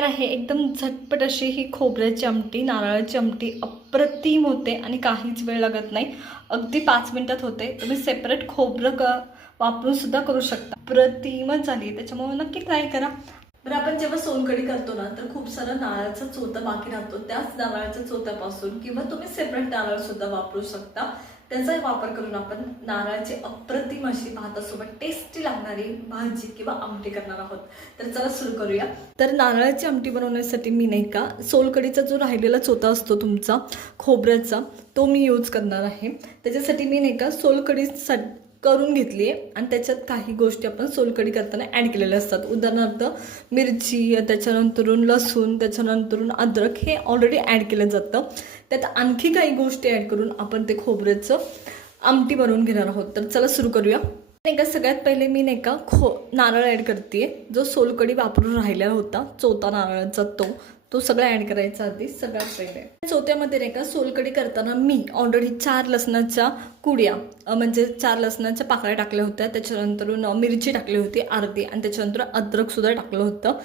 तयार आहे एकदम झटपट अशी ही खोबऱ्याची आमटी, नारळाची आमटी अप्रतिम होते आणि काहीच वेळ लागत नाही. अगदी 5 मिनिटात होते. तुम्ही सेपरेट खोबरं वापरून सुद्धा करू शकता. अप्रतिमच झाली, त्याच्यामुळे नक्की ट्राय करा. बरं, आपण जेव्हा सोलकढी करतो ना, तर खूप सारा नारळाचा चोथा बाकी राहतो. त्याच नारळाच्या चोथ्यापासून किंवा तुम्ही सेपरेट नारळ सुद्धा वापरू शकता. त्याचा वापर करून आपण नारळाची अप्रतिम अशी भातासोबत टेस्टी लागणारी भाजी किंवा आमटी करणार आहोत. तर चला सुरू करूया. तर नारळाची आमटी बनवण्यासाठी मी नाही का सोलकढीचा जो राहिलेला चोथा असतो तुमचा खोबऱ्याचा, तो मी यूज करणार आहे. त्याच्यासाठी मी नाही का सोलकढी करून घेतली आहे आणि त्याच्यात काही गोष्टी आपण सोलकढी करताना ॲड केलेल्या असतात. उदाहरणार्थ मिरची, त्याच्यानंतरून लसूण, त्याच्यानंतरून अद्रक हे ऑलरेडी ॲड केलं जातं. त्यात आणखी काही गोष्टी ॲड करून आपण ते खोबऱ्याचं आमटी बनवून घेणार आहोत. तर चला सुरू करूया. नाही का सगळ्यात पहिले मी नाही का नारळ ॲड करते. जो सोलकढी वापरून राहिलेला होता चोथा नारळाचा तो सगळं ॲड करायचा आधी सगळ्यात पहिले. चोथ्यामध्ये नाही का सोलकढी करताना मी ऑलरेडी 4 लसणाच्या कुड्या म्हणजे 4 लसणाच्या पाकळ्या टाकल्या होत्या. त्याच्यानंतरून मिरची टाकली होती अर्धी आणि त्याच्यानंतर अद्रकसुद्धा टाकलं होतं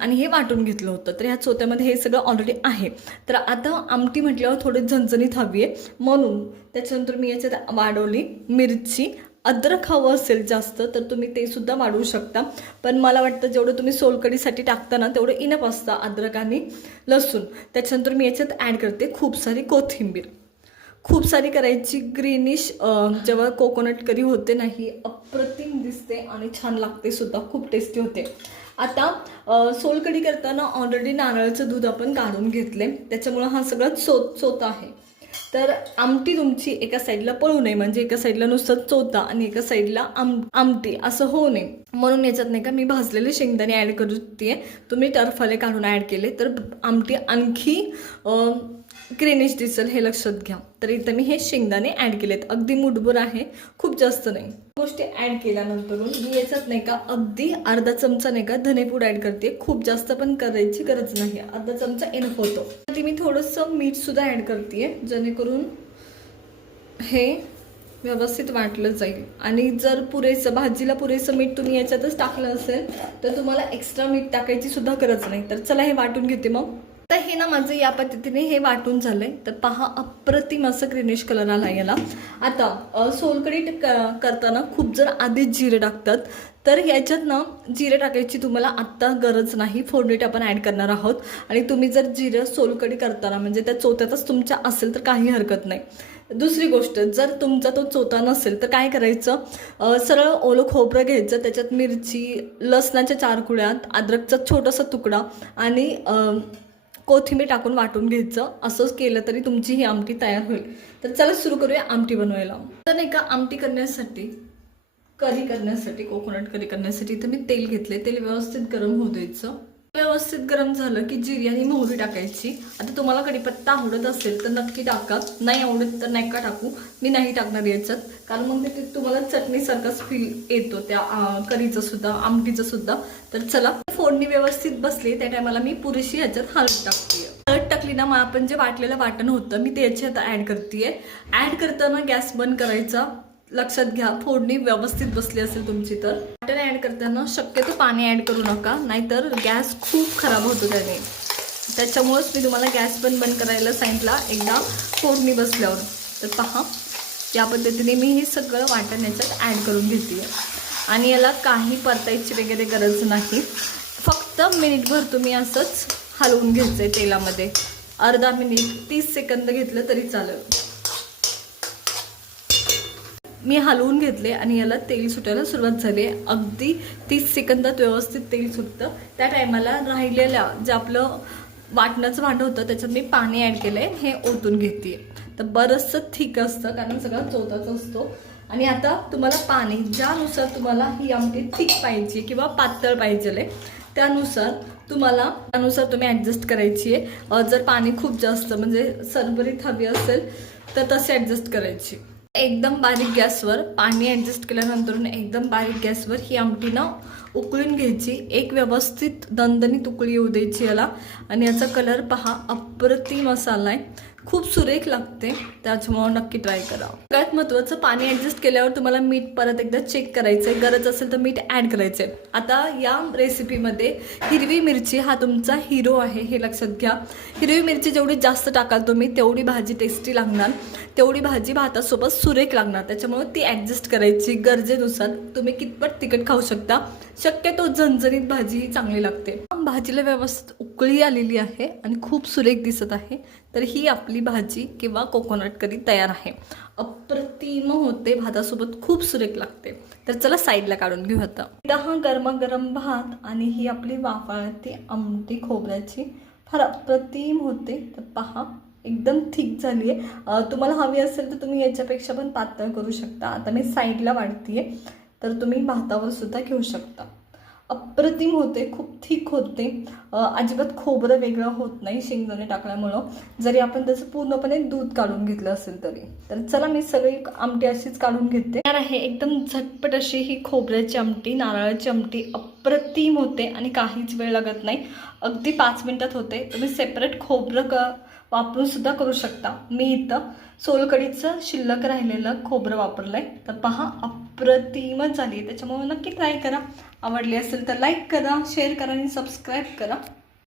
आणि हे वाटून घेतलं होतं. तर ह्या चोथ्यामध्ये हे सगळं ऑलरेडी आहे. तर आता आमटी म्हटल्यावर थोडी झणझणीत हवी आहे, म्हणून त्याच्यानंतर मी याच्यात वाढवली मिरची. अद्रक हवं असेल जास्त तर तुम्ही ते सुद्धा वाढवू शकता, पण मला वाटतं जेवढं तुम्ही सोलकढीसाठी टाकता ना तेवढं इनफ असतं अद्रक आणि लसूण. त्याच्यानंतर मी याच्यात ॲड करते खूप सारी कोथिंबीर. खूप सारी करायची. ग्रीनिश जेव्हा कोकोनट करी होते ना ही अप्रतिम दिसते आणि छान लागते सुद्धा, खूप टेस्टी होते. आता सोलकढी करताना ऑलरेडी नारळाचं दूध आपण काढून घेतले, त्याच्यामुळं हा सगळा चोथा आहे. तर आमटी तुमची एका साईडला पळू नये, म्हणजे एका साईडला नुसतं चोथा आणि एका साईडला आमटी असं होऊ नये, म्हणून याच्यात नाही का मी भाजलेले शेंगदाणे ॲड करते. तुम्ही टरफले काढून ॲड केले तर आमटी आणखी ग्रीनिश दिसेल, हे लक्षात घ्या. तर इथं मी हे शेंगदाणे ॲड केलेत. अगदी मुठभर आहे, खूप जास्त नाही. गोष्टी ॲड केल्यानंतर मी याच्यात नाही का अगदी अर्धा चमचा नाही का धनेपूड ॲड करते. खूप जास्त पण करायची गरज नाही, अर्धा चमचा इनफ होतो. ती मी थोडंसं मीठसुद्धा ॲड करते जेणेकरून हे व्यवस्थित वाटलं जाईल. आणि जर भाजीला पुरेसं मीठ तुम्ही याच्यातच टाकलं असेल तर तुम्हाला एक्स्ट्रा मीठ टाकायची सुद्धा गरज नाही. तर चला हे वाटून घेते मग. तर हे ना माझं या पद्धतीने हे वाटून झालंय. तर पहा अप्रतिम असं ग्रीनिश कलर आला याला. आता सोलकढी करताना खूप जर आधीच जिरे टाकतात, तर ह्याच्यात ना जिरे टाकायची तुम्हाला आत्ता गरज नाही. फोडणीत आपण ॲड करणार आहोत. आणि तुम्ही जर जिरं सोलकढी करताना म्हणजे त्या चोथ्यातच तुमच्या असेल तर काही हरकत नाही. दुसरी गोष्ट, जर तुमचा तो चोथा नसेल तर काय करायचं, सरळ ओलं खोबरं घ्यायचं, त्याच्यात मिरची, लसणाच्या 4 कुड्या, अद्रकचा छोटासा तुकडा आणि कोथिंबीर टाकून वाटून घ्यायचं. असंच केलं तरी तुमची ही आमटी तयार होईल. तर चला सुरू करूया आमटी बनवायला. तर नाही का आमटी करण्यासाठी, करी करण्यासाठी, कोकोनट करी करण्यासाठी तर मी तेल घेतले. तेल व्यवस्थित गरम होऊ द्यायचं. व्यवस्थित गरम झालं की जिरी आणि मोहरी टाकायची. आता तुम्हाला कढीपत्ता आवडत असेल तर नक्की टाका, नाही आवडत तर नका टाकू. मी नाही टाकणार याच्यात, कारण मग ते तुम्हाला चटणीसारखाच फील येतो त्या करीचं सुद्धा, आमटीचं सुद्धा. तर चला, फोडणी व्यवस्थित बसली त्या टायमाला मी पुरेशी ह्याच्यात हळद टाकते. हळद टाकली ना मग आपण जे वाटलेलं वाटण होतं मी ते याच्यात ॲड करते. ॲड करताना गॅस बंद करायचा. लक्षात घ्या, फोडणी व्यवस्थित बसली असेल तुमची तर. वाटण ॲड करताना शक्यतो पाणी ॲड करू नका, नाहीतर गॅस खूप खराब होतो त्याने. त्याच्यामुळेच मी तुम्हाला गॅस पण बंद करायला सांगितला एकदा फोडणी बसल्यावर. तर पहा, या पद्धतीने मी हे सगळं वाटण याच्यात ॲड करून घेते आणि याला काही परतायची वगैरे गरज नाही. फक्त मिनिटभर तुम्ही असंच हलवून घ्यायचं आहे तेलामध्ये. अर्धा मिनिट 30 सेकंद घेतलं तरी चालेल. मी हलवून घेतले आणि याला तेल सुटायला सुरुवात झाली. अगदी 30 सेकंदात व्यवस्थित तेल सुटतं. त्या टायमाला राहिलेल्या जे आपलं वाटणाचं भांडं होतं त्याच्यात मी पाणी ॲड केलं आहे, हे ओतून घेते. तर बरंचसं थिक असतं कारण सगळा चोथाच असतो. आणि आता तुम्हाला पाणी ज्यानुसार तुम्हाला ही आमटी थिक पाहिजे किंवा पातळ पाहिजे त्यानुसार तुम्ही ॲडजस्ट करायची आहे. जर पाणी खूप जास्त म्हणजे सरभरीत हवी असेल तर तसे ॲडजस्ट करायची. एकदम बारीक गॅसवर पाणी ॲडजस्ट केल्यानंतर एकदम बारीक गॅसवर ही आमटी ना उकळून घ्यायची, एक व्यवस्थित दणदणीत उकळी येऊ द्यायची याला. आणि याचा कलर पहा, अप्रतिम मसाला आहे, खूप सुरेख लागते, त्याच्यामुळे नक्की ट्राय करा. सगळ्यात महत्त्वाचं, पाणी ॲडजस्ट केल्यावर तुम्हाला मीठ परत एकदा चेक करायचं आहे, गरज असेल तर मीठ ॲड करायचं आहे. आता या रेसिपीमध्ये हिरवी मिरची हा तुमचा हिरो आहे, हे लक्षात घ्या. हिरवी मिरची जेवढी जास्त टाकाल तुम्ही तेवढी भाजी टेस्टी लागणार, तेवढी भाजी भातासोबत सुरेख लागणार, त्याच्यामुळे ती ॲडजस्ट करायची गरजेनुसार. तुम्ही कितपत तिखट खाऊ शकता, शक्यतो झणझणीत भाजी ही चांगली लागते. भाजीला व्यवस्थित उकळी आलेली आहे आणि खूप सुरेख दिसत आहे, तर ही आपली भाजी किंवा कोकोनट करी तयार आहे. अप्रतिम होते, भातासोबत खूप सुरेख लागते. तर चला साईडला काढून घेऊ आता. हा गरमागरम भात आणि ही आपली वाफाळती आमटी खोबऱ्याची फार अप्रतिम होते. तर पहा, एकदम थिक झाली आहे. तुम्हाला हवी असेल तर तुम्ही याच्यापेक्षा पण पातळ करू शकता. आता मी साईडला वाढतीये, तर तुम्ही भातावर सुद्धा घेऊ शकता. अप्रतिम होते, खूप थिक होते, अजिबात खोबरं वेगळं होत नाही शेंगदाणे टाकल्यामुळं, जरी आपण त्याचं पूर्णपणे दूध काढून घेतलं असेल तरी. तर चला मी सगळी आमटी अशीच काढून घेते. तयार आहे एकदम झटपट अशी ही खोबऱ्याची आमटी, नारळाची आमटी. अप्रतिम होते आणि काहीच वेळ लागत नाही, अगदी 5 मिनिटात होते. तुम्ही सेपरेट खोबरं वापरून सुद्धा करू शकता. मी इथं सोलकडीचं शिल्लक राहिलेलं खोबरं वापरलंय. तर पहा, अप्रतिमच झाली, त्याच्यामुळे नक्की ट्राय करा. आवडली असेल तर लाईक करा, शेअर करा आणि सबस्क्राईब करा.